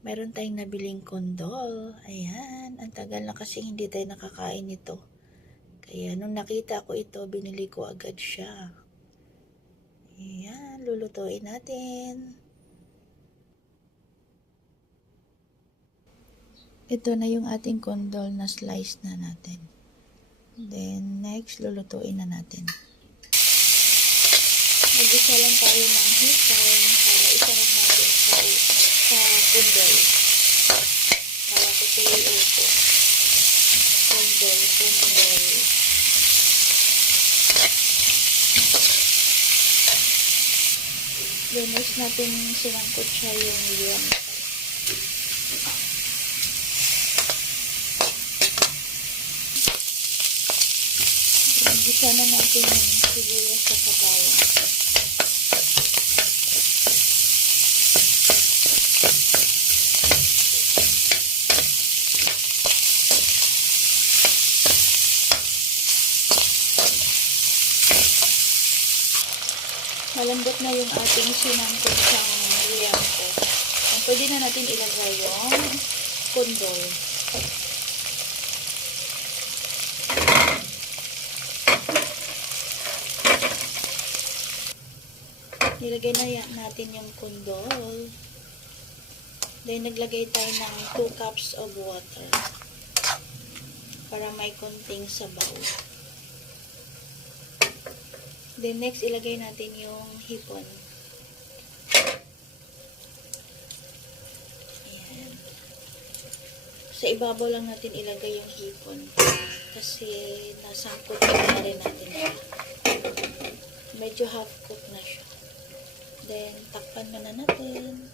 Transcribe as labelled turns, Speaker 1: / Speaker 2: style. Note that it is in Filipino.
Speaker 1: Meron tayong nabiling kondol. Ayan. Ang tagal na kasi hindi tayo nakakain nito. Kaya nung nakita ko ito, binili ko agad siya. Ayan. Lulutuin natin. Ito na yung ating kondol na slice na natin. Then, next, lulutuin na natin. Mag-isa lang tayo ng hipon para sa kondol. Para ko tuloy upo. Kondol. Then, next natin sinangkot siya yung yam. Gisa na natin yung sibuyas sa kabayan. Malambot na yung ating sinangkot sa liempo. Ang pwede na natin ilagay yung kondol. Nilagay na ya- natin yung kondol. Then, naglagay tayo ng 2 cups of water para may konting sabaw. Then, next, ilagay natin yung hipon. Ayan. Sa ibabaw lang natin ilagay yung hipon. Kasi, nasangkot na rin natin. Medyo half cooked na siya. Then, takpan muna natin.